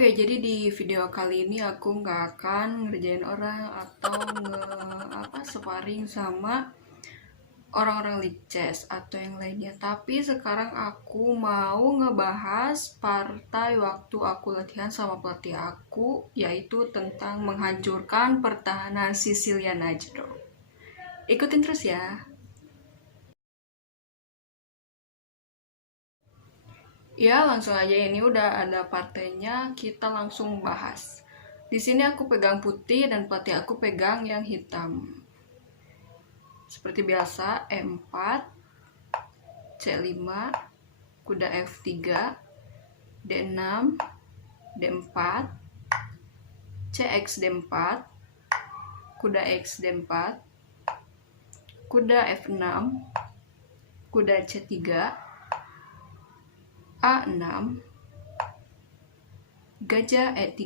Oke, jadi di video kali ini aku nggak akan ngerjain orang atau sparring sama orang-orang League Chess atau yang lainnya. Tapi sekarang aku mau ngebahas partai waktu aku latihan sama pelatih aku, yaitu tentang menghancurkan pertahanan Sicilian Najdorf. Ikutin terus ya. Ya, langsung aja, ini udah ada partainya, kita langsung bahas. Di sini aku pegang putih dan pelatih aku pegang yang hitam. Seperti biasa, E4, C5, kuda F3, D6, D4, CX D4, kuda X D4, kuda F6, kuda C3, A6, gajah E3,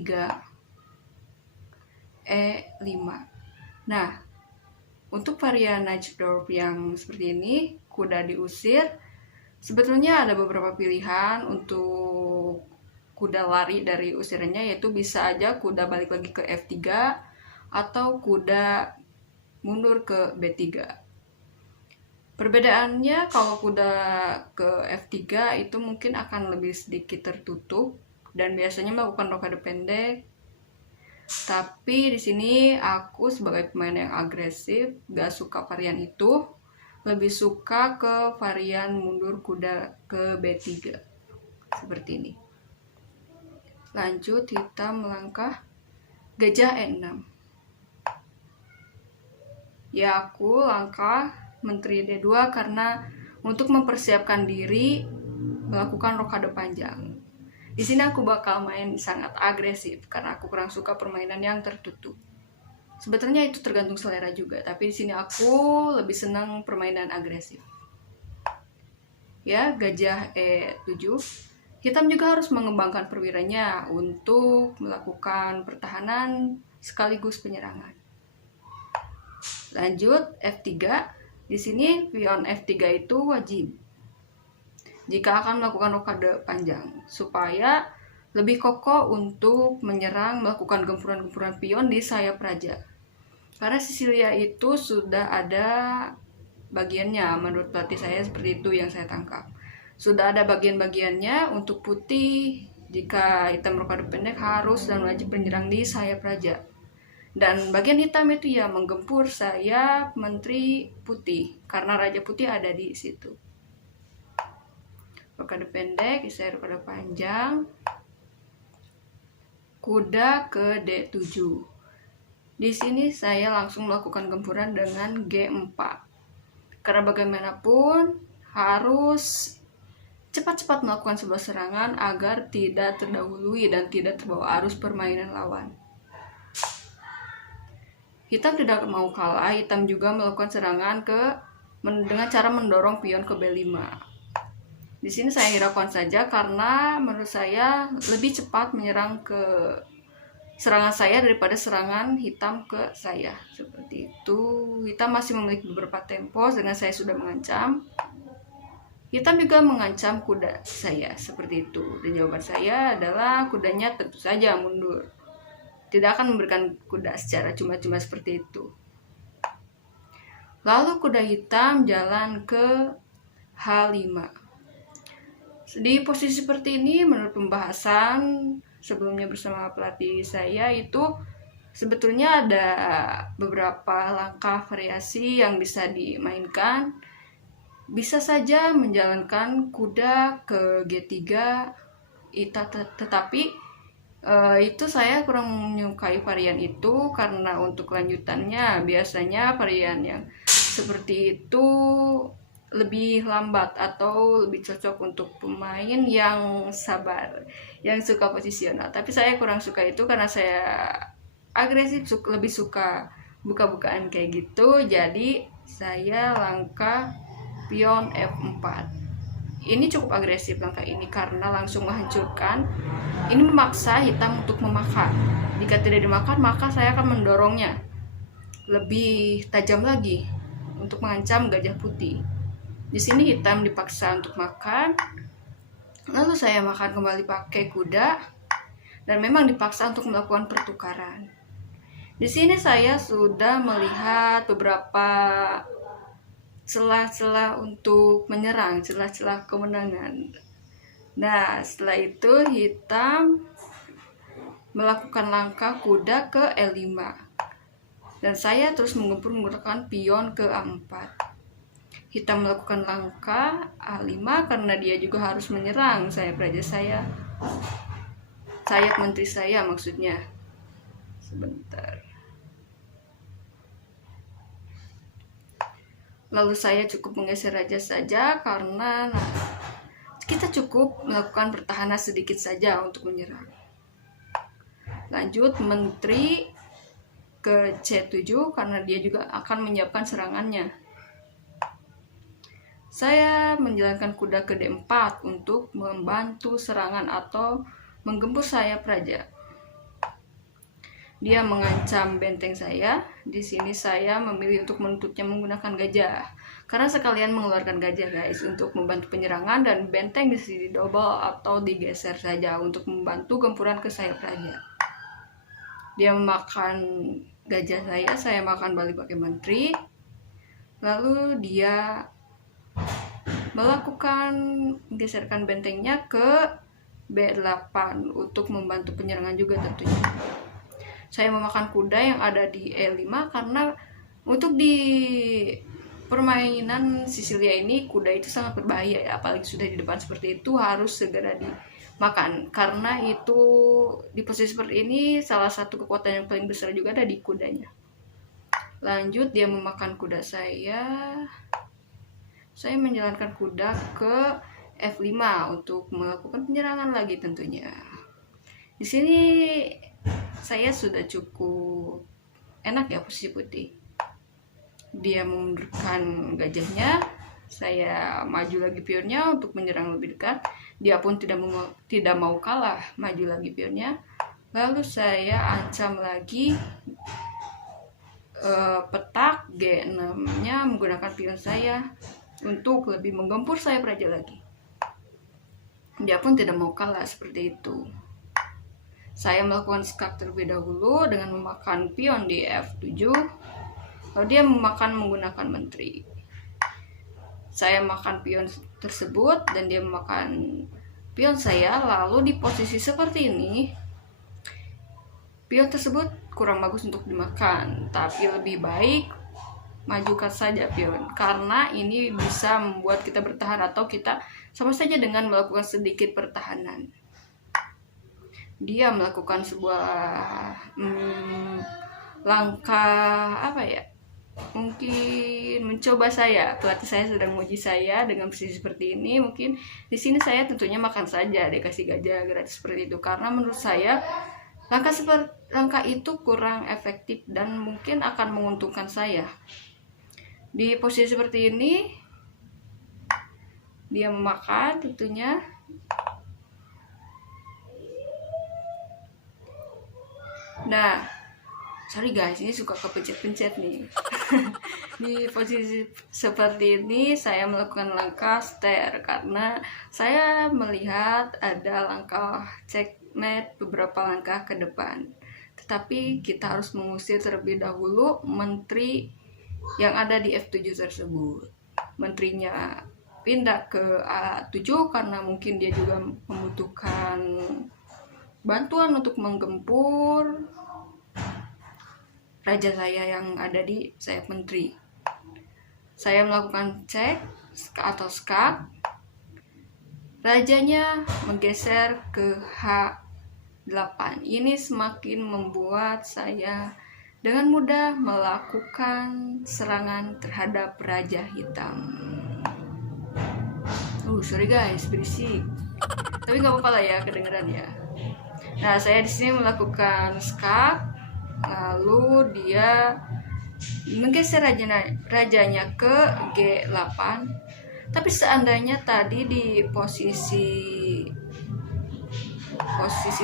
E5. Nah, untuk varian Najdorf yang seperti ini, kuda diusir. Sebetulnya ada beberapa pilihan untuk kuda lari dari usirannya, yaitu bisa aja kuda balik lagi ke F3 atau kuda mundur ke B3. Perbedaannya kalau kuda ke F3 itu mungkin akan lebih sedikit tertutup dan biasanya melakukan rokade pendek. Tapi di sini aku sebagai pemain yang agresif, gak suka varian itu, lebih suka ke varian mundur kuda ke B3 seperti ini. Lanjut, hitam melangkah gajah E6. Ya, aku langkah menteri D2 karena untuk mempersiapkan diri melakukan rokade panjang. Di sini aku bakal main sangat agresif karena aku kurang suka permainan yang tertutup. Sebetulnya itu tergantung selera juga, tapi di sini aku lebih senang permainan agresif. Ya, gajah E7. Hitam juga harus mengembangkan perwiranya untuk melakukan pertahanan sekaligus penyerangan. Lanjut, F3. Di sini pion F3 itu wajib jika akan melakukan rokade panjang, supaya lebih kokoh untuk menyerang melakukan gempuran-gempuran pion di sayap raja. Karena Sicilia itu sudah ada bagiannya, menurut pelatih saya seperti itu yang saya tangkap. Sudah ada bagian-bagiannya untuk putih, jika hitam rokade pendek harus dan wajib menyerang di sayap raja. Dan bagian hitam itu ya menggempur sayap menteri putih, karena raja putih ada di situ. Rokade pendek, saya rokade panjang, kuda ke D7. Di sini saya langsung melakukan gempuran dengan G4. Karena bagaimanapun harus cepat-cepat melakukan sebuah serangan agar tidak terdahului dan tidak terbawa arus permainan lawan. Hitam tidak mau kalah, hitam juga melakukan serangan dengan cara mendorong pion ke B5. Di sini saya hiraukan saja karena menurut saya lebih cepat menyerang ke serangan saya daripada serangan hitam ke saya. Seperti itu. Hitam masih memiliki beberapa tempo dengan saya sudah mengancam. Hitam juga mengancam kuda saya seperti itu. Dan jawaban saya adalah kudanya tentu saja mundur. Tidak akan memberikan kuda secara cuma-cuma seperti itu. Lalu kuda hitam jalan ke H5. Di posisi seperti ini, menurut pembahasan sebelumnya bersama pelatih saya, itu sebetulnya ada beberapa langkah variasi yang bisa dimainkan. Bisa saja menjalankan kuda ke G3, tetapi itu saya kurang menyukai varian itu karena untuk lanjutannya biasanya varian yang seperti itu lebih lambat atau lebih cocok untuk pemain yang sabar, yang suka posisional. Tapi saya kurang suka itu karena saya agresif, lebih suka buka-bukaan kayak gitu. Jadi saya langkah pion F4. Ini cukup agresif langkah ini karena langsung menghancurkan. Ini memaksa hitam untuk memakan. Jika tidak dimakan, maka saya akan mendorongnya lebih tajam lagi untuk mengancam gajah putih. Di sini hitam dipaksa untuk makan, lalu saya makan kembali pakai kuda. dan memang dipaksa untuk melakukan pertukaran. Di sini saya sudah melihat beberapa celah-celah untuk menyerang, celah-celah kemenangan. Nah, setelah itu hitam melakukan langkah kuda ke E5. Dan saya terus menggempur menggunakan pion ke A4. Hitam melakukan langkah A5 karena dia juga harus menyerang sayap raja saya. Sayap menteri saya maksudnya. Sebentar. Lalu saya cukup menggeser raja saja karena kita cukup melakukan pertahanan sedikit saja untuk menyerang. Lanjut menteri ke C7 karena dia juga akan menyiapkan serangannya. Saya menjalankan kuda ke D4 untuk membantu serangan atau menggempur sayap raja. Dia mengancam benteng saya. Di sini saya memilih untuk menutupnya menggunakan gajah. Karena sekalian mengeluarkan gajah guys untuk membantu penyerangan, dan benteng di sini double atau digeser saja untuk membantu gempuran ke sayap raja. Dia memakan gajah saya makan balik pakai menteri. Lalu dia melakukan menggeserkan bentengnya ke B8 untuk membantu penyerangan juga tentunya. Saya memakan kuda yang ada di E5 karena untuk di permainan Sisilia ini kuda itu sangat berbahaya ya, apalagi sudah di depan seperti itu harus segera dimakan, karena itu di posisi seperti ini salah satu kekuatan yang paling besar juga ada di kudanya. Lanjut dia memakan kuda saya menjalankan kuda ke F5 untuk melakukan penyerangan lagi tentunya. Di sini saya sudah cukup enak ya posisi putih. Dia memundurkan gajahnya, saya maju lagi pionnya untuk menyerang lebih dekat. Dia pun tidak mau kalah, maju lagi pionnya. Lalu saya ancam lagi petak G6-nya menggunakan pion saya untuk lebih menggempur sayap raja lagi. Dia pun tidak mau kalah seperti itu. Saya melakukan skak terlebih dahulu dengan memakan pion di F7. Lalu dia memakan menggunakan menteri. Saya makan pion tersebut dan dia memakan pion saya. Lalu di posisi seperti ini, pion tersebut kurang bagus untuk dimakan, tapi lebih baik majukan saja pion, karena ini bisa membuat kita bertahan atau kita sama saja dengan melakukan sedikit pertahanan. Dia melakukan sebuah langkah mungkin mencoba saya. Pelatih saya sedang menguji saya dengan posisi seperti ini. Mungkin di sini saya tentunya makan saja, dikasih gajah gratis seperti itu, karena menurut saya langkah itu kurang efektif dan mungkin akan menguntungkan saya. Di posisi seperti ini dia memakan tentunya. Nah, sorry guys, ini suka kepencet-pencet nih. Di posisi seperti ini saya melakukan langkah steer karena saya melihat ada langkah checkmate beberapa langkah ke depan. Tetapi kita harus mengusir terlebih dahulu menteri yang ada di F7 tersebut. Menterinya pindah ke A7 karena mungkin dia juga membutuhkan bantuan untuk menggempur raja saya yang ada di sayap menteri. Saya melakukan cek atau skak. Rajanya menggeser ke H8. Ini semakin membuat saya dengan mudah melakukan serangan terhadap raja hitam. Sorry guys, berisik. Tapi nggak apa-apa lah ya, kedengeran ya. Nah, saya di sini melakukan skak, lalu dia menggeser rajanya ke G8. Tapi seandainya tadi di posisi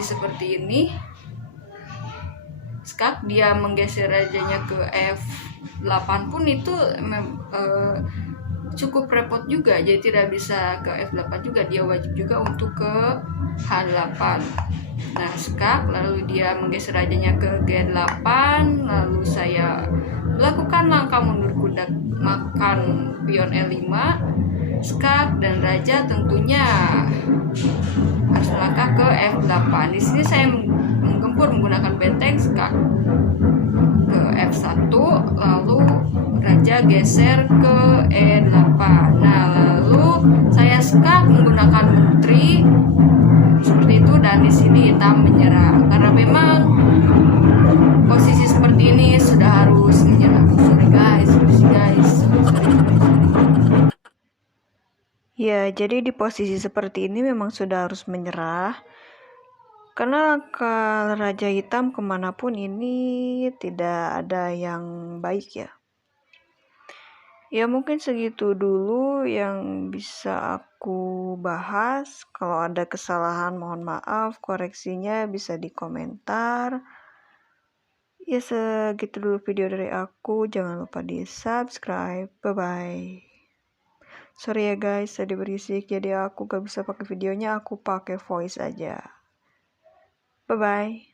seperti ini, skak dia menggeser rajanya ke F8 pun itu cukup repot juga, jadi tidak bisa ke F8 juga, dia wajib juga untuk ke H8. Nah, skak, lalu dia menggeser rajanya ke G8, lalu saya lakukan langkah mundur kuda makan pion E5, skak, dan raja tentunya harus melangkah ke F8. Di sini saya menggempur menggunakan benteng, skak ke F1, lalu raja geser ke E8. Nah, lalu saya skak menggunakan menteri seperti itu, dan di sini hitam menyerang karena memang posisi seperti ini sudah harus menyerang. Sorry guys. Ya, jadi di posisi seperti ini memang sudah harus menyerah. Karena langkah Raja Hitam kemanapun ini tidak ada yang baik ya. Ya mungkin segitu dulu yang bisa aku bahas. Kalau ada kesalahan mohon maaf, koreksinya bisa di komentar. Ya segitu dulu video dari aku, jangan lupa di subscribe. Bye bye. Sorry ya guys, tadi berisik jadi aku gak bisa pakai videonya, aku pakai voice aja. Bye bye.